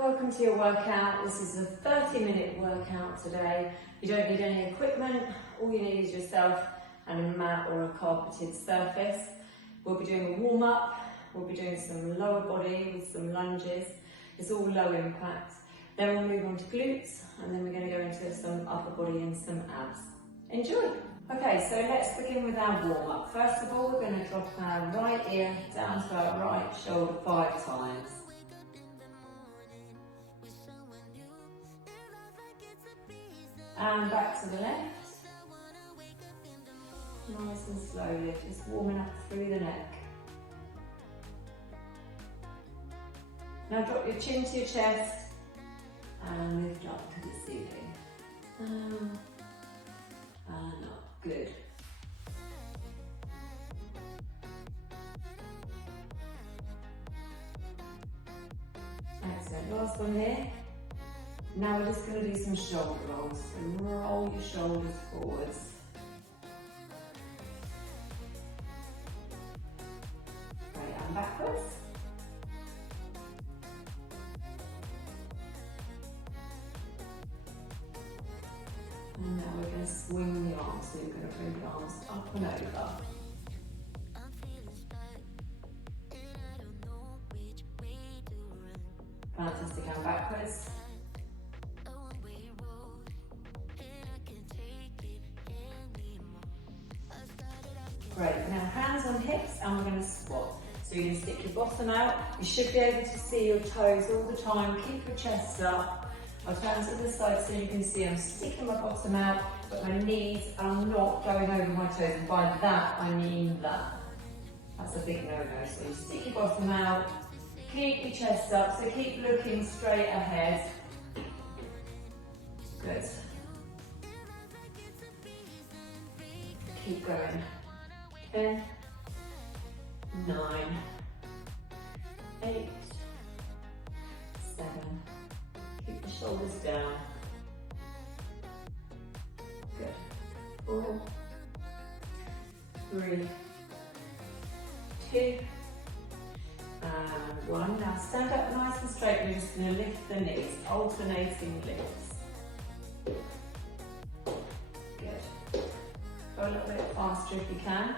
welcome to your workout. This is a 30-minute workout today. You don't need any equipment. All you need is yourself and a mat or a carpeted surface. We'll be doing a warm-up. We'll be doing some lower body with some lunges. It's all low impact. Then we'll move on to glutes, and then we're going to go into some upper body and some abs. Enjoy! Okay, so let's begin with our warm-up. First of all, we're going to drop our right ear down to our right shoulder 5 times. And back to the left. Nice and slowly, just warming up through the neck. Now drop your chin to your chest and lift up to the ceiling. And up, good. Excellent, last one here. Now we're just going to do some shoulder rolls. So roll your shoulders forwards. Right, and backwards. And now we're going to swing the arms. So you're going to bring the arms up and over. Fantastic, and backwards. Great, now hands on hips and we're going to squat. So you're going to stick your bottom out. You should be able to see your toes all the time. Keep your chest up. I'll turn to the side so you can see I'm sticking my bottom out, but my knees are not going over my toes. And by that, I mean that. That's a big no-no. So you stick your bottom out, keep your chest up, so keep looking straight ahead. Good. Keep going. 10, 9, 8, 7, keep the shoulders down. Good. 4, 3, 2, and 1. Now stand up nice and straight. We're just going to lift the knees, alternating lifts. Good. Go a little bit faster if you can.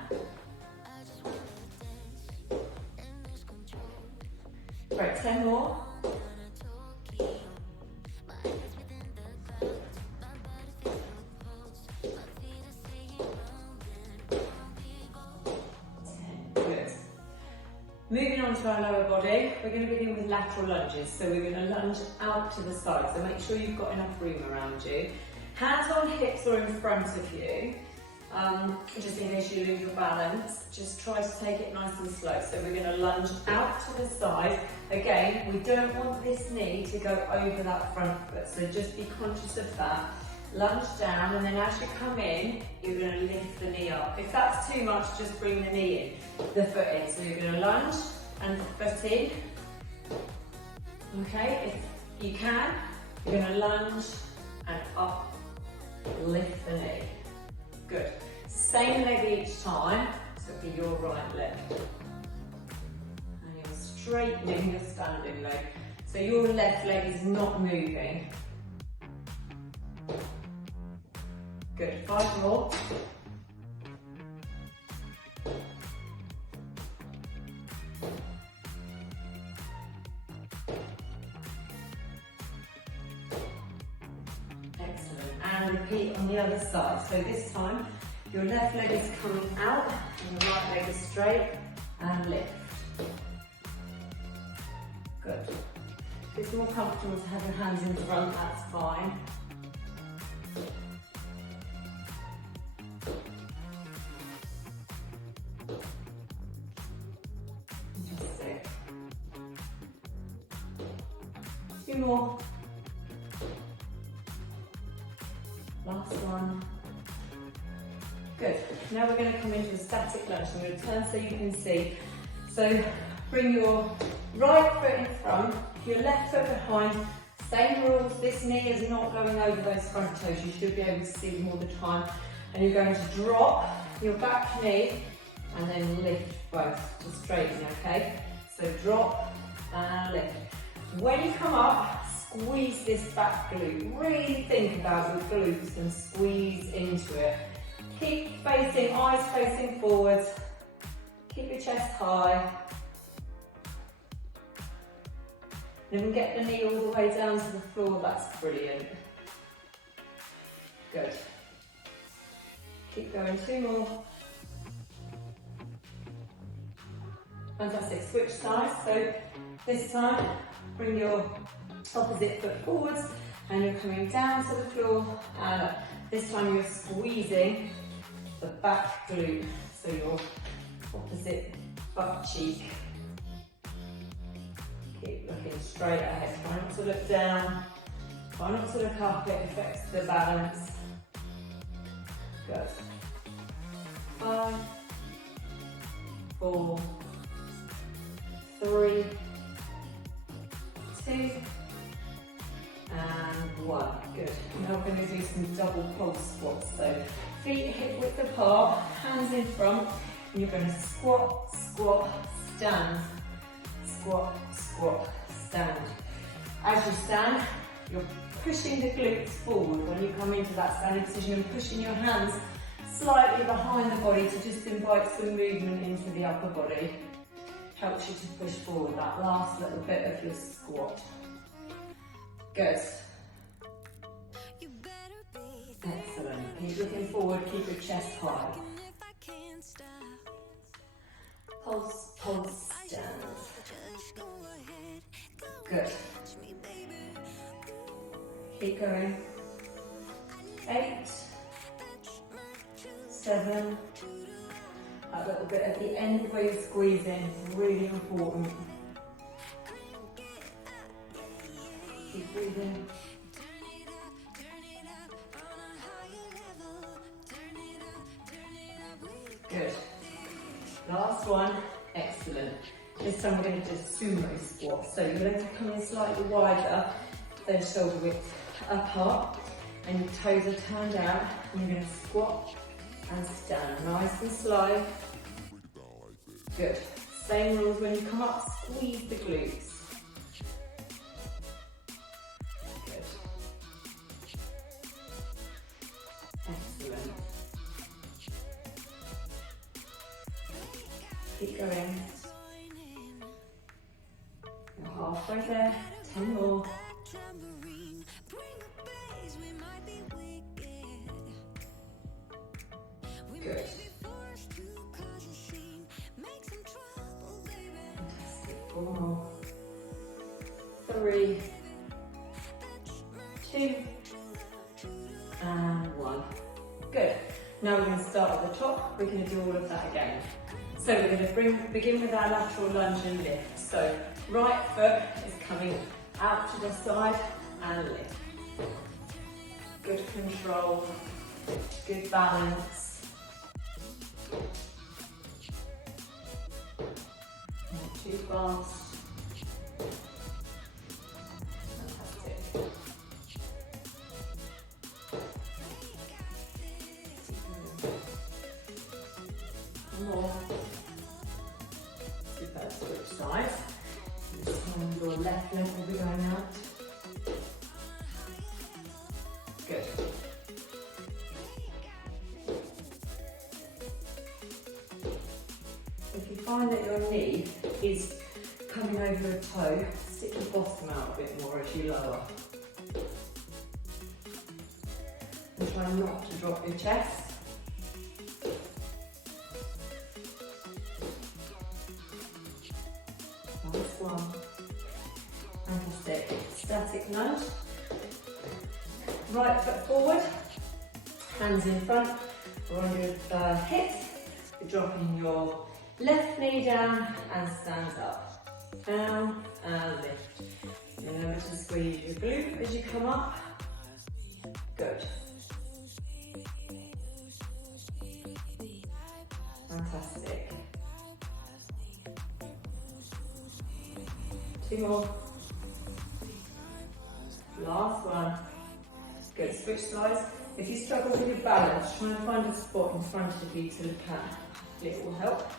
Great, 10 more. Good. Moving on to our lower body, we're going to begin with lateral lunges. So we're going to lunge out to the side. So make sure you've got enough room around you. Hands on hips or in front of you. Just in case you lose your balance, just try to take it nice and slow. So we're going to lunge out to the side. Again, we don't want this knee to go over that front foot, so just be conscious of that. Lunge down, and then as you come in, you're going to lift the knee up. If that's too much, just bring the knee in, the foot in. So you're going to lunge and foot in. Okay, if you can, you're going to lunge and up, lift the knee. Good. Same leg each time, so it'll be your right leg. And you're straightening your standing leg. So your left leg is not moving. Good. 5 more. Excellent. And repeat on the other side. So this time, your left leg is coming out and your right leg is straight, and lift. Good. If it's more comfortable to have your hands in front, that's fine. Fantastic. 2 more. Last one. Good. Now we're going to come into a static lunge. I'm going to turn so you can see. So bring your right foot in front, your left foot behind. Same rules. This knee is not going over those front toes. You should be able to see them all the time. And you're going to drop your back knee and then lift both to straighten, okay? So drop and lift. When you come up, squeeze this back glute. Really think about your glutes and squeeze into it. Keep facing, eyes facing forwards. Keep your chest high. Then get the knee all the way down to the floor, that's brilliant. Good. Keep going, 2 more. Fantastic, switch sides. So this time, bring your opposite foot forwards and you're coming down to the floor. And this time you're squeezing the back glute, so your opposite butt cheek. Keep looking straight ahead, try not to look down, try not to look up, it affects the balance. Good. 5, 4, 3, 2, and 1. Good. Now we're going to do some double pulse squats. So feet hip width apart, hands in front, and you're going to squat, squat, stand. Squat, squat, stand. As you stand, you're pushing the glutes forward. When you come into that standing position, you're pushing your hands slightly behind the body to just invite some movement into the upper body. Helps you to push forward that last little bit of your squat. Good. Excellent. Keep looking forward, keep your chest high. Pulse, pulse, stand. Good. Keep going. 8, 7. That little bit at the end where you're squeezing is really important. Keep breathing. Good. Last one. Excellent. This time we're going to do sumo squat. So your legs are coming slightly wider than shoulder width apart, and your toes are turned out, and you're going to squat and stand. Nice and slow. Good. Same rules when you come up, squeeze the glutes. Good. Excellent. Keep going. You're halfway there. 10 more. Good. Fantastic. 4 more. 3, 2, and 1. Good. Now we're going to start at the top. We're going to do all of that again. So we're going to begin with our lateral lunge and lift. So right foot is coming out to the side and lift. Good control, good balance. Not too fast. Fantastic. More. Super, switch sides. This time your left leg will be going out. Good. If you find that your knee is coming over a toe, stick your bottom out a bit more as you lower. And try not to drop your chest. Nice one. Fantastic. Static lunge. Right foot forward, hands in front, on your hips. You're dropping your left knee down and stand up. Down and lift. Remember to squeeze your glute as you come up. Good. Fantastic. 2 more. Last one. Good, switch sides. If you struggle with your balance, try and find a spot in front of you to look at. It will help.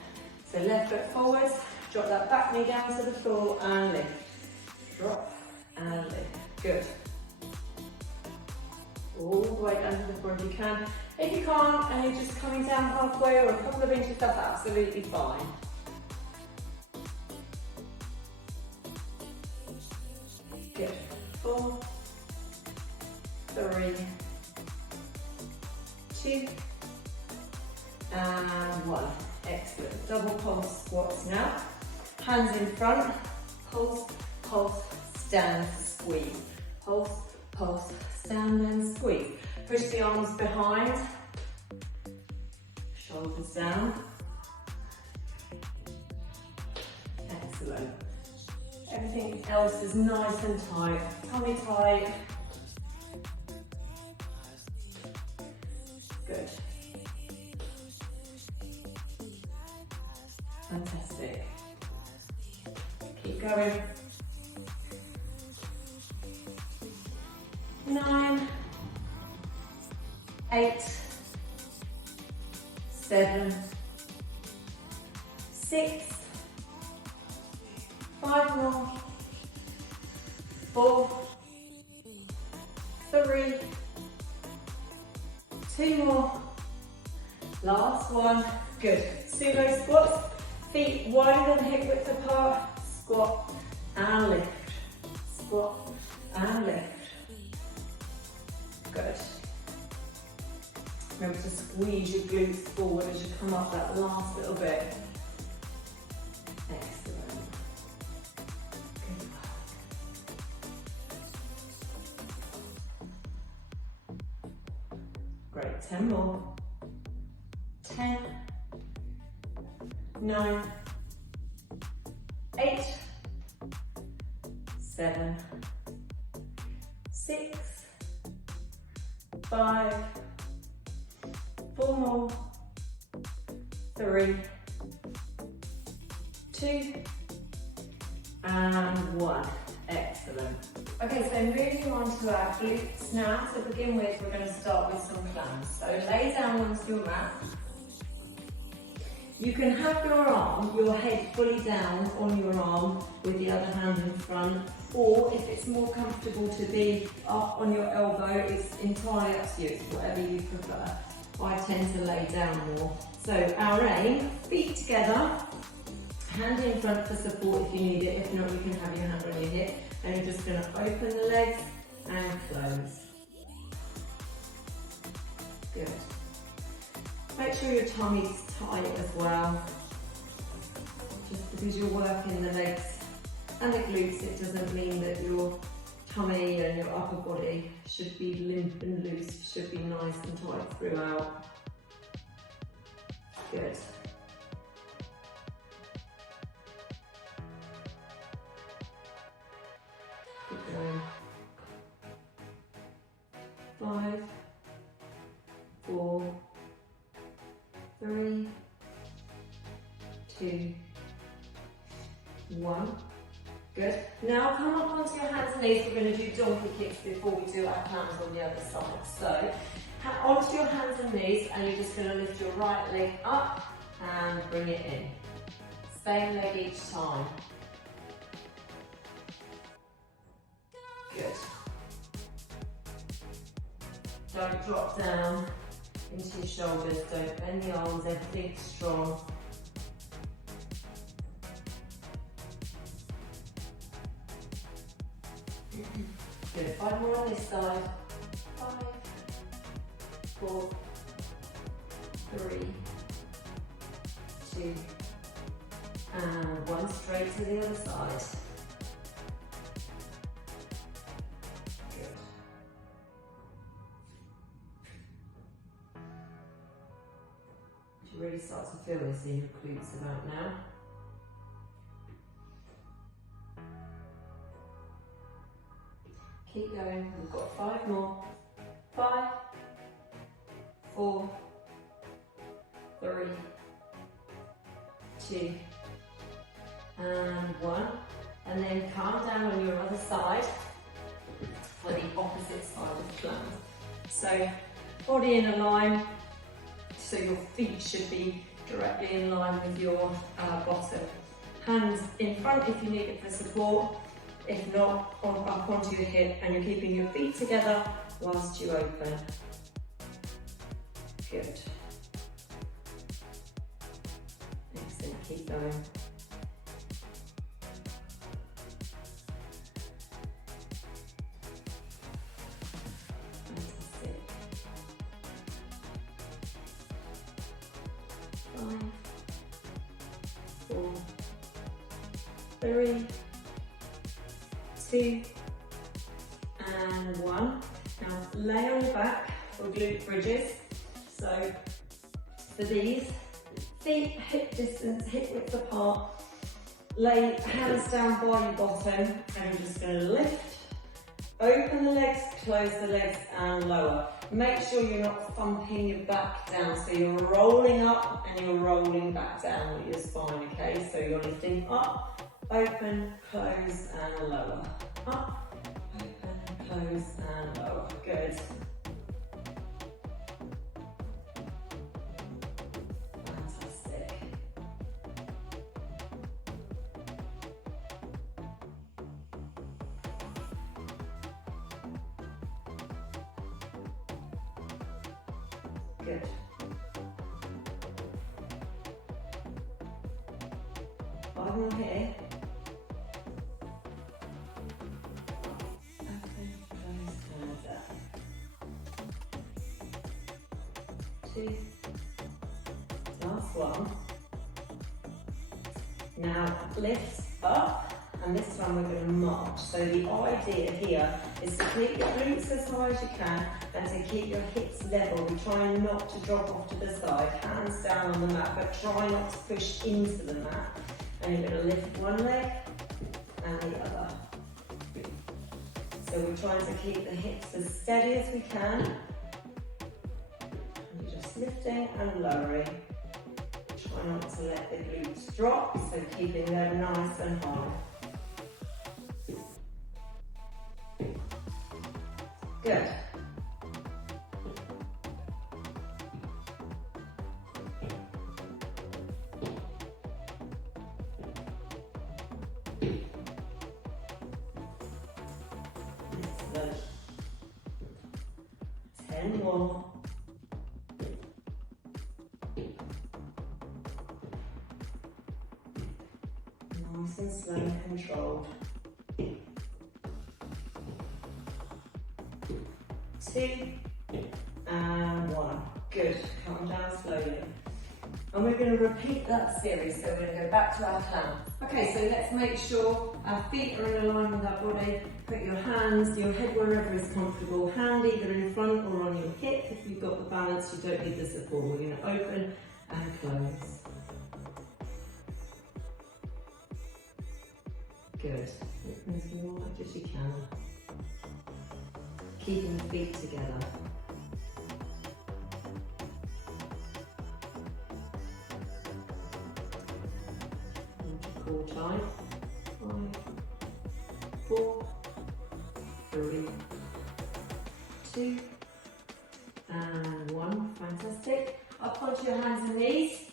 So left foot forwards, drop that back knee down to the floor and lift. drop and lift. Good. All the way down to the floor if you can. If you can't and you're just coming down halfway or a couple of inches, that's absolutely fine. Good. 4, 3, 2, and 1. Excellent. Double pulse squats now. Hands in front. Pulse, pulse, stand, squeeze. Pulse, pulse, stand and squeeze. Push the arms behind. Shoulders down. Excellent. Everything else is nice and tight. Tummy tight. Good. Fantastic. Keep going. 9, 8, 7, 6, 5 more, 4, 3, 2 more, last one. Good. Sumo squats, feet wide and hip width apart, squat and lift, squat and lift. Good. Remember to squeeze your glutes forward as you come up that last little bit. Excellent. Good work. Great, 10 more. 10, 9, 8, 7, 6, 5, 4 more, 3, 2, and 1. Excellent. Okay, so moving on to our glutes now. To begin with, we're going to start with some plans. So lay down onto your mat. You can have your head fully down on your arm with the other hand in front, or if it's more comfortable to be up on your elbow, it's entirely up to you, it's whatever you prefer. I tend to lay down more. So our aim, feet together, hand in front for support if you need it, if not you can have your hand on your hip, and you're just going to open the legs and close. Good. Make sure your tummy's tight as well, just because you're working the legs and the glutes, it doesn't mean that your tummy and your upper body should be limp and loose, it should be nice and tight throughout. Good. Keep going. 5, 4, 3, 2, 1. Good. Now come up onto your hands and knees. We're going to do donkey kicks before we do our plans on the other side. So, onto your hands and knees, and you're just going to lift your right leg up and bring it in. Same leg each time. Good. Don't drop down into your shoulders, don't bend the arms, everything's strong. Good, 5 more on this side. 5, 4, 3, 2, and 1. Straight to the other side. Good. You really start to feel this in your glutes about now. Keep going, we've got 5 more. 5, 4, 3, 2, and 1. And then calm down on your other side for the opposite side of the plank. So, body in a line, so your feet should be directly in line with your bottom. Hands in front if you need it for support. If not, up onto your hip, and you're keeping your feet together whilst you open. Good. Excellent, keep going. Fantastic. 5, 4, 3, 2, and 1. Now lay on your back for glute bridges. So for these, feet hip distance, hip width apart. Lay hands down by your bottom, and you're just going to lift, open the legs, close the legs, and lower. Make sure you're not thumping your back down, so you're rolling up and you're rolling back down with your spine, okay? So you're lifting up, open, close, and lower. Up, open, close, and lower. Good. Fantastic. Good. One more here. Open, close, and up. 2. Last one. Now lift up, and this time we're going to march. So the idea here is to keep your glutes as high as you can and to keep your hips level. We're trying not to drop off to the side, hands down on the mat, but try not to push into the mat. And you're going to lift one leg and the other. So we're trying to keep the hips as steady as we can. And you're just lifting and lowering. Try not to let the glutes drop, so keeping them nice and high. Good. Excellent. 10 more. Nice and slow and controlled. 2 and 1. Good. Calm down slowly. And we're going to repeat that series, so we're going to go back to our plan. Okay, so let's make sure our feet are in line with our body. Put your hands, your head wherever is comfortable. Hand either in front or on your hip. If you've got the balance, you don't need the support. We're going to open and close. Good. Open as wide as you can. Keeping the feet together. Core time. 5, 4, 3, 2, and 1. Fantastic. Up onto your hands and knees.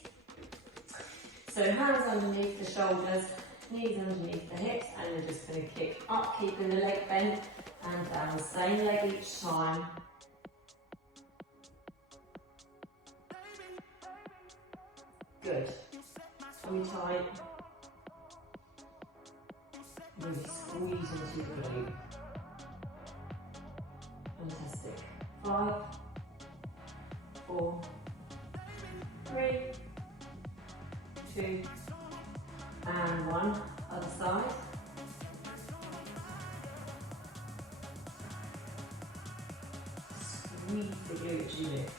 So hands underneath the shoulders, knees underneath the hips, and you're just going to kick up, keeping the leg bent, and down. Same leg each time. Good. Tummy tight. Really squeeze into the glute. Fantastic. 5, 4, 3, 2, and 1. Other side. Squeeze the glute as you lift.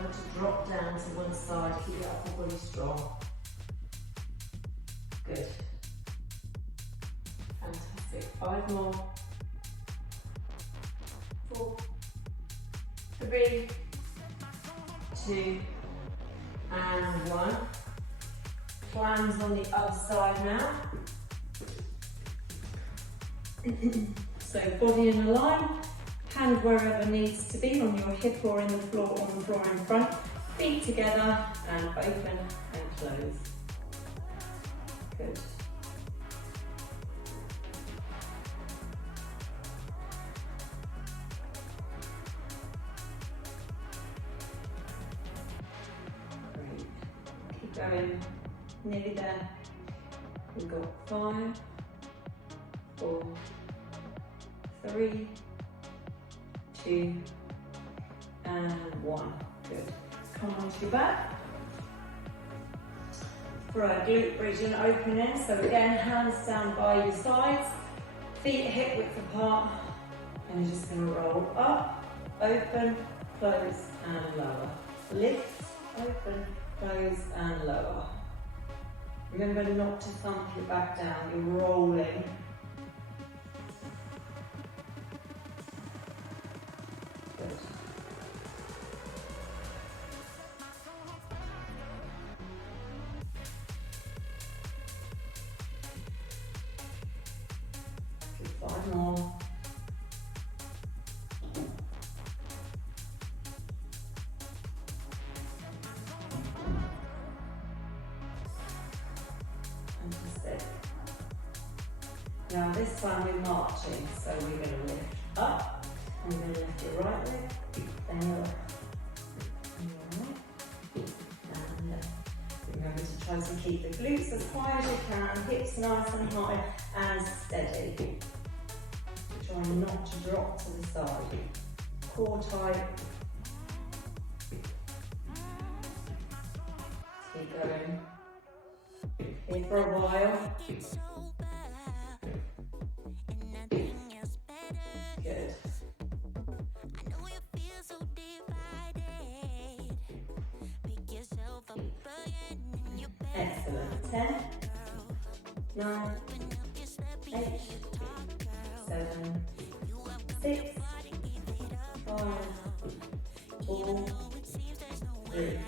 Not to drop down to one side, keep your upper body strong. Good. Fantastic. 5 more. 4, 3, 2, and 1. Plans on the other side now. So body in a line, hand wherever needs to be, on your hip or on the floor in front. Feet together and open and close. Good. going nearly there. We've got 5, 4, 3, 2, and 1. Good. Come onto your back. For our glute region opening, so again, hands down by your sides, feet hip width apart, and you're just going to roll up, open, close, and lower. Lift, open, close, and lower. Remember not to thump your back down, you're rolling. Good. Good, 5 more. Now this time we're marching, so we're going to lift up, and we're going to lift your right leg, then your left, and your right, and left. Remember to try to keep the glutes as high as you can, hips nice and high and steady. Try not to drop to the side. Core tight. Keep going. Here for a while. Good. Excellent. 10, 9, 8, 7, 6, 5, 4, 3,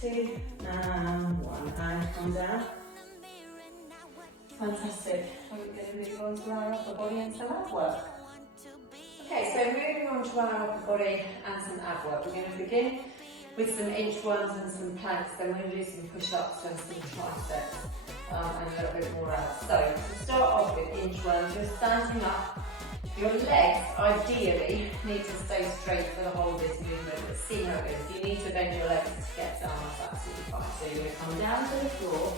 2, and 1. And come down. Fantastic. We're going to move on to our upper body and some ab work. Okay, so moving on to our upper body and some ab work. We're going to begin with some inchworms and some planks, then we're going to do some push-ups and some triceps and a little bit more abs. So to start off with inchworms, you're standing up. Your legs ideally need to stay straight for the whole of this movement, but see how it is. You need to bend your legs to get down, that's absolutely fine. So you're going to come down to the floor.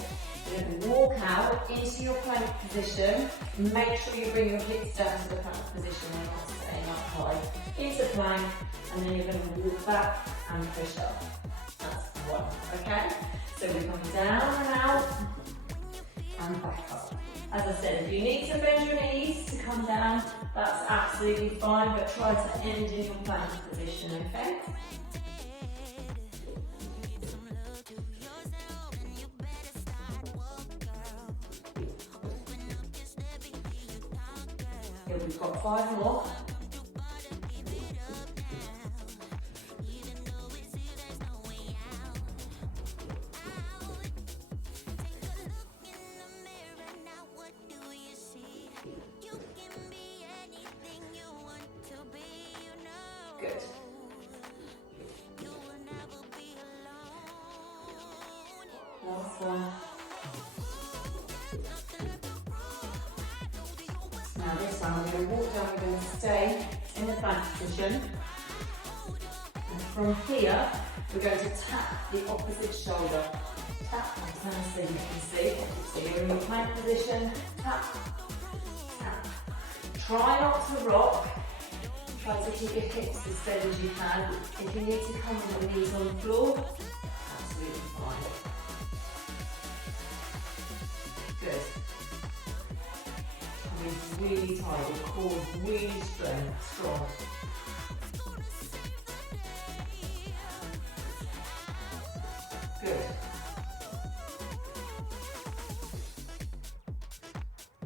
You're going to walk out into your plank position. Make sure you bring your hips down to the plank position. We're not staying up high. Into plank, and then you're going to walk back and push up. That's 1, okay? So we're coming down and out, and back up. As I said, if you need to bend your knees to come down, that's absolutely fine, but try to end in your plank position, okay? Here we've got 5 more. Good. Last one. Now this one, we're going to walk down, we're going to stay in the plank position. And from here, we're going to tap the opposite shoulder. Tap and turn so you can see. So you're in your plank position, tap, tap. Try not to rock. Try to keep your hips as steady as you can. If you need to come with your knees on the floor, absolutely fine. Good. Really tight, your core really strong. Good.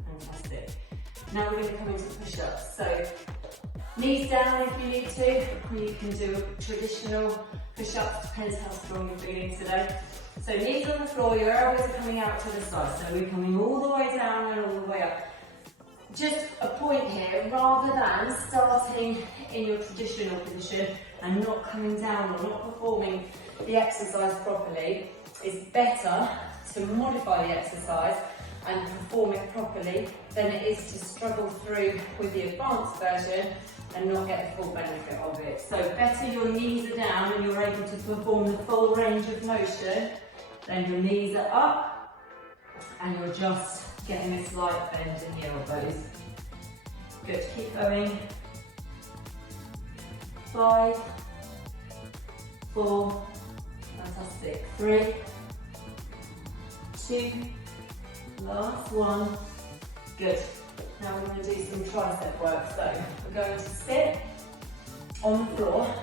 Fantastic. Now we're going to come into push-ups. So knees down if you need to, or you can do traditional push-ups, depends how strong you're feeling today. So knees on the floor, your elbows are coming out to the side, so we're coming all the way down and all the way up. Just a point here, rather than starting in your traditional position and not coming down or not performing the exercise properly, it's better to modify the exercise and perform it properly than it is to struggle through with the advanced version and not get the full benefit of it. So better your knees are down and you're able to perform the full range of motion Then your knees are up and you're just getting a slight bend in the elbows. Good, keep going. 5, 4, fantastic. 3, 2, last one. Good. Now we're going to do some tricep work. So we're going to sit on the floor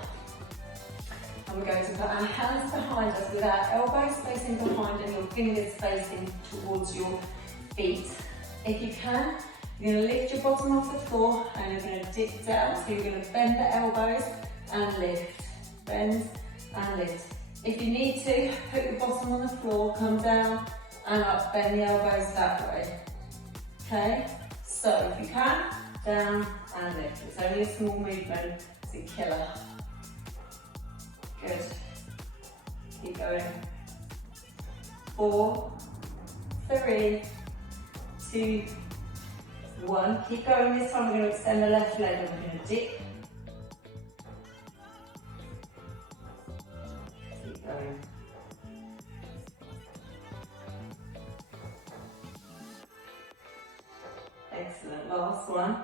and we're going to put our hands behind us with our elbows facing behind and your fingers facing towards your feet. If you can, you're going to lift your bottom off the floor and you're going to dip down. So you're going to bend the elbows and lift. Bend and lift. If you need to, put your bottom on the floor, come down and up, bend the elbows that way. Okay? So if you can, down and lift. It's only a small movement, it's a killer. Good. Keep going. 4, 3, 2, 1. Keep going. This time we're going to extend the left leg and we're going to dip. Keep going. Excellent. Last one.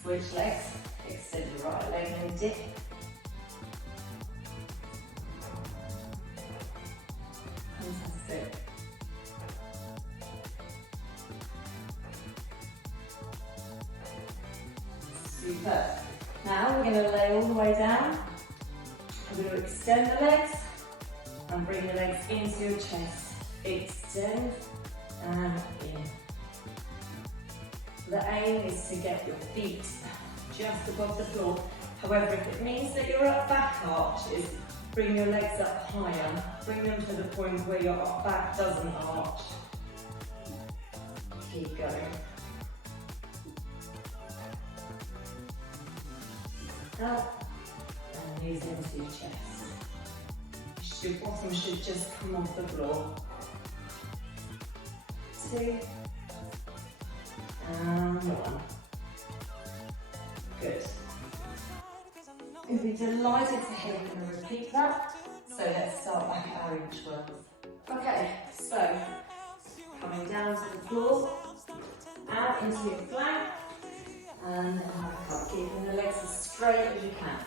Switch legs. Extend your right leg and dip. Fantastic. Super. Now we're going to lay all the way down. We're going to extend the legs and bring the legs into your chest. Extend and in. The aim is to get your feet just above the floor. However, if it means that your back arches, bring your legs up higher. Bring them to the point where your back doesn't arch. Keep going. Up and knees into your chest. Your bottom should just come off the floor. 2 and 1. Good. You'll be delighted to hear we're going to repeat that. So let's start back at our inchworms. Okay, so coming down to the floor, out into your plank, and back up, keeping the legs as straight as you can.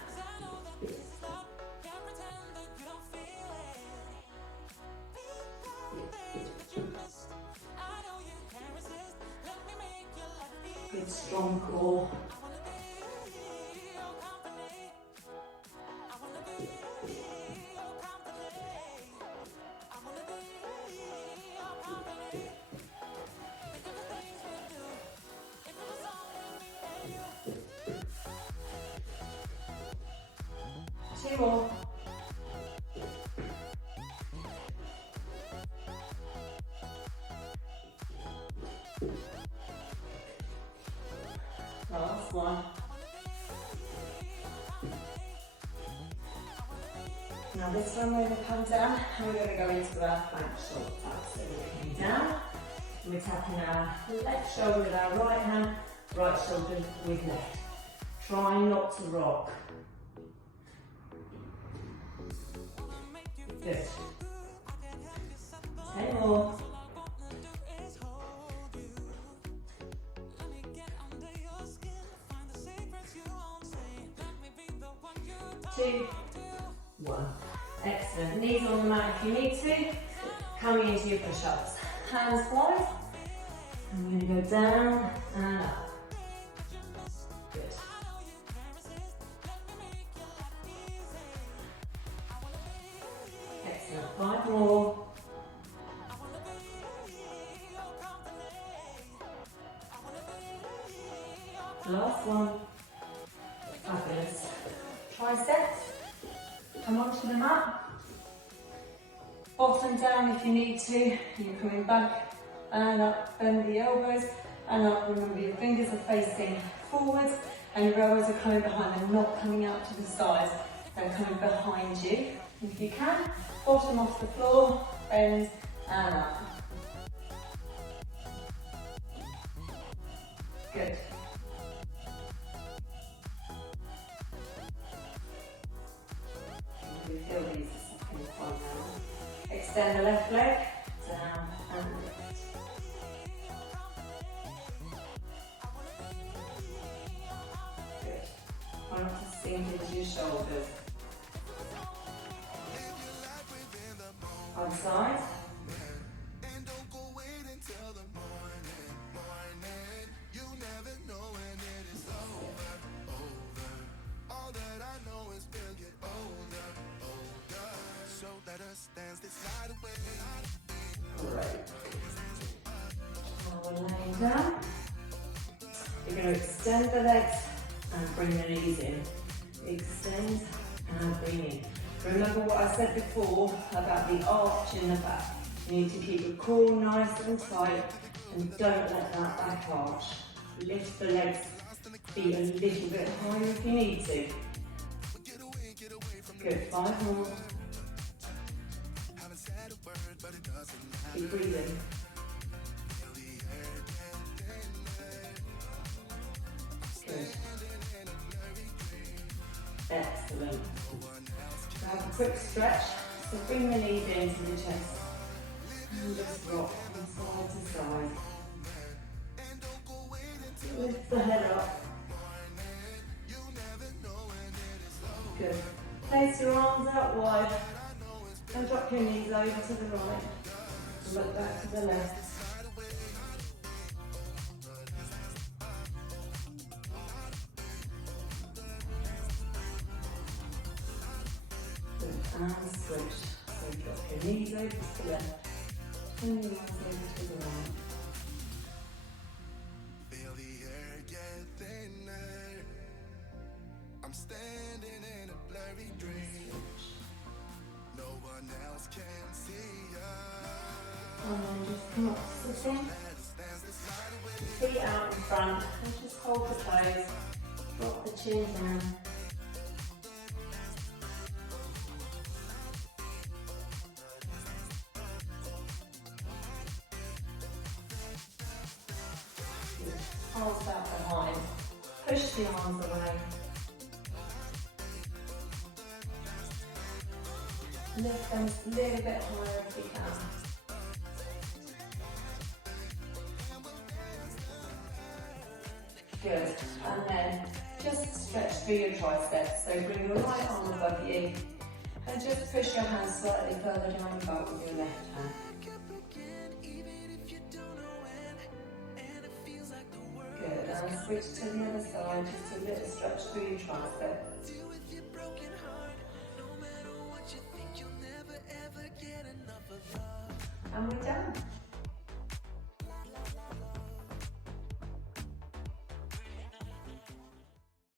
Good strong core. Two more. Last one. Now this one we're going to come down and we're going to go into our plank shoulder tap. So we're coming down and we're tapping our left shoulder with our right hand, right shoulder with left. Try not to rock. Good. 10 more. Two, 1. Excellent. Knees on the mat if you need to. Coming into your push-ups. Hands wide. And we're going to go down and up. Good. Excellent. 5 more. Last one. Fabulous. Triceps. Come onto the mat. Bottom down if you need to. You're coming back and up. Bend the elbows and up. Remember your fingers are facing forwards and your elbows are coming behind. They're not coming out to the sides. They're coming behind you. If you can, bottom off the floor, bend and up. Good. We feel these a second time now. Extend the left leg sink into your shoulders. Other side. Great. Now we're laying down. You're going to extend the legs and bring the knees in. Extend and bring in. Remember what I said before about the arch in the back. You need to keep your core nice and tight and don't let that back arch. Lift the legs, feet a little bit higher if you need to. Good, 5 more. Keep breathing. Good. Excellent. Now have a quick stretch. So bring the knees into the chest. And just rock from side to side. Lift the head up. Good. Place your arms out wide. And drop your knees over to the right. And look back to the left. And switch. So drop your knees over to the left and your arms over to the right. Feel the air get thinner. I'm standing in a blurry dream. No one else can see us. And then just come up sitting. Feet out in front and just hold the toes. Drop the chin down. Arms back behind, push the arms away. Lift them a little bit higher if you can. Good, and then just stretch through your triceps. So bring your right arm above you and just push your hands slightly further down your back with your left hand. Good, and switch to the other side, just a little stretch through your triceps. And we're done.